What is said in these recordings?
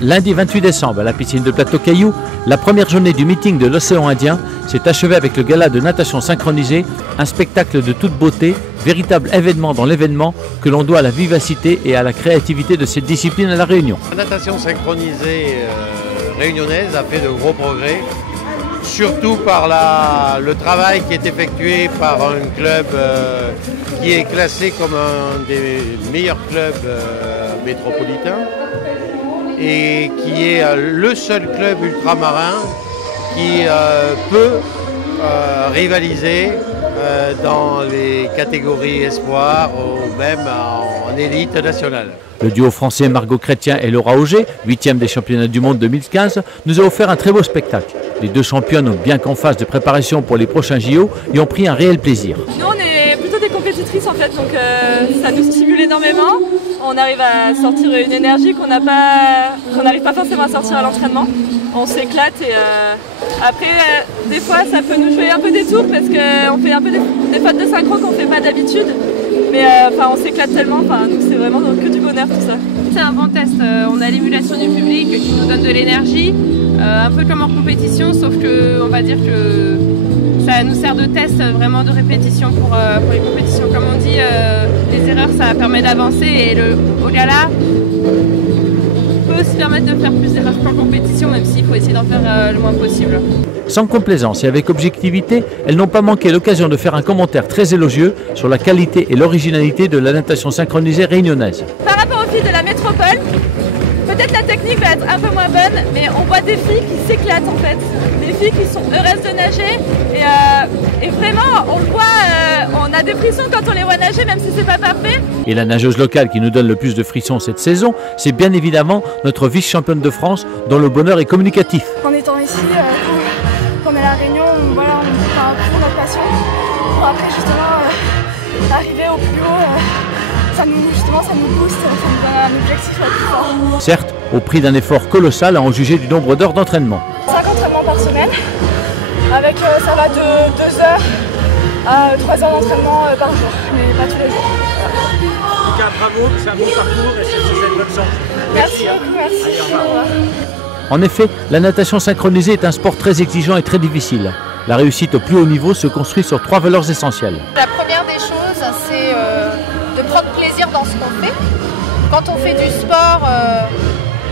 Lundi 28 décembre, à la piscine de Plateau Cailloux, la première journée du meeting de l'océan Indien s'est achevée avec le gala de natation synchronisée, un spectacle de toute beauté, véritable événement dans l'événement que l'on doit à la vivacité et à la créativité de cette discipline à La Réunion. La natation synchronisée réunionnaise a fait de gros progrès, surtout par le travail qui est effectué par un club qui est classé comme un des meilleurs clubs métropolitains et qui est le seul club ultramarin qui peut rivaliser dans les catégories espoirs ou même en élite nationale. Le duo français Margot Chrétien et Laura Auger, 8e des championnats du monde 2015, nous a offert un très beau spectacle. Les deux championnes, bien qu'en phase de préparation pour les prochains JO, y ont pris un réel plaisir. Nous, on est plutôt des compétitrices en fait, donc ça nous stimule énormément. On arrive à sortir une énergie qu'on n'arrive pas forcément à sortir à l'entraînement. On s'éclate et après, des fois, ça peut nous jouer un peu des tours parce qu'on fait un peu des fautes de synchro qu'on ne fait pas d'habitude. Mais on s'éclate tellement, nous c'est vraiment que du bonheur tout ça. C'est un bon test, on a l'émulation du public qui nous donne de l'énergie, un peu comme en compétition, sauf que on va dire que ça nous sert de test, vraiment de répétition pour les compétitions. Comme on dit, les erreurs ça permet d'avancer et au gala, on peut se permettre de faire plus d'erreurs qu'en compétition, même s'il faut essayer d'en faire le moins possible. Sans complaisance et avec objectivité, elles n'ont pas manqué l'occasion de faire un commentaire très élogieux sur la qualité et l'originalité de la natation synchronisée réunionnaise. Par rapport aux filles de la métropole, peut-être la technique va être un peu moins bonne, mais on voit des filles qui s'éclatent en fait. Des filles qui sont heureuses de nager et vraiment, on le voit, on a des frissons quand on les voit nager, même si c'est pas parfait. Et la nageuse locale qui nous donne le plus de frissons cette saison, c'est bien évidemment notre vice-championne de France dont le bonheur est communicatif. En étant ici, comme à La Réunion, voilà, on fait pour notre passion. Pour après justement arriver au plus haut, ça nous booste, ça nous donne un objectif plus fort. Certes, au prix d'un effort colossal à en juger du nombre d'heures d'entraînement. 5 entraînements par semaine, avec ça va de 2 heures à 3 heures d'entraînement par jour, mais pas tous les jours. En tout cas, bravo, c'est un bon parcours et c'est une bonne chance. Merci beaucoup, merci. Allez, au revoir. En effet, la natation synchronisée est un sport très exigeant et très difficile. La réussite au plus haut niveau se construit sur 3 valeurs essentielles. La première des choses, c'est de prendre plaisir dans ce qu'on fait. Quand on fait du sport,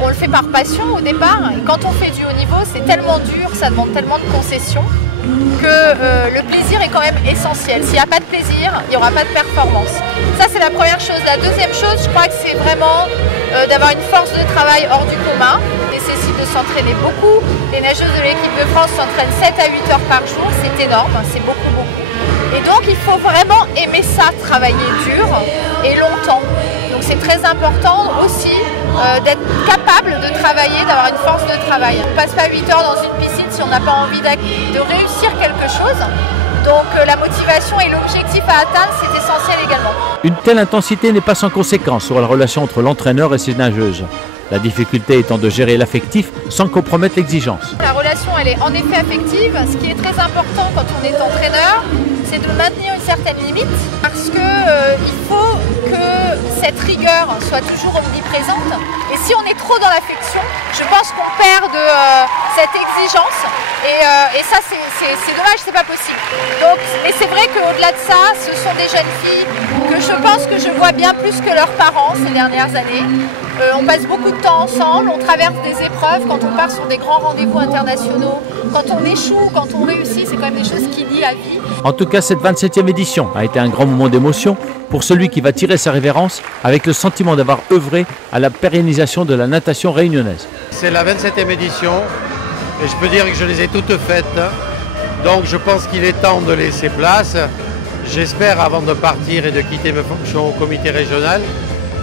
on le fait par passion au départ. Et quand on fait du haut niveau, c'est tellement dur, ça demande tellement de concessions que le plaisir est quand même essentiel. S'il n'y a pas de plaisir, il n'y aura pas de performance. Ça, c'est la première chose. La deuxième chose, je crois que c'est vraiment d'avoir une force de travail hors du commun. Nécessite de s'entraîner beaucoup. Les nageuses de l'équipe de France s'entraînent 7 à 8 heures par jour. C'est énorme, c'est beaucoup, beaucoup. Et donc, il faut vraiment aimer ça, travailler dur et longtemps. Donc, c'est très important aussi d'être capable de travailler, d'avoir une force de travail. On ne passe pas 8 heures dans une piscine si on n'a pas envie de réussir quelque chose. Donc la motivation et l'objectif à atteindre, c'est essentiel également. Une telle intensité n'est pas sans conséquence sur la relation entre l'entraîneur et ses nageuses. La difficulté étant de gérer l'affectif sans compromettre l'exigence. La relation, elle est en effet affective. Ce qui est très important quand on est entraîneur, c'est de maintenir une certaine limite parce qu'il faut que cette rigueur soit toujours omniprésente. Et si on est trop dans l'affection, je pense qu'on perd de cette exigence. Et ça, c'est dommage, c'est pas possible. Donc, et c'est vrai qu'au-delà de ça, ce sont des jeunes filles que je pense que je vois bien plus que leurs parents ces dernières années. On passe beaucoup de temps ensemble, on traverse des épreuves quand on part sur des grands rendez-vous internationaux. Quand on échoue, quand on réussit, c'est quand même des choses qui lient à vie. En tout cas, cette 27e édition a été un grand moment d'émotion pour celui qui va tirer sa révérence avec le sentiment d'avoir œuvré à la pérennisation de la natation réunionnaise. C'est la 27e édition et je peux dire que je les ai toutes faites. Donc je pense qu'il est temps de laisser place. J'espère, avant de partir et de quitter mes fonctions au comité régional,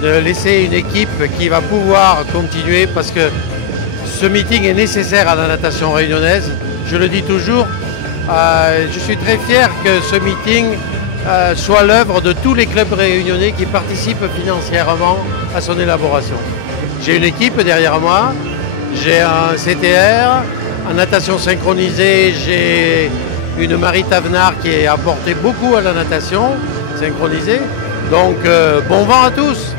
de laisser une équipe qui va pouvoir continuer parce que ce meeting est nécessaire à la natation réunionnaise. Je le dis toujours, je suis très fier que ce meeting soit l'œuvre de tous les clubs réunionnais qui participent financièrement à son élaboration. J'ai une équipe derrière moi, j'ai un CTR, en natation synchronisée, j'ai une Marie Tavenard qui a apporté beaucoup à la natation synchronisée. Donc bon vent à tous!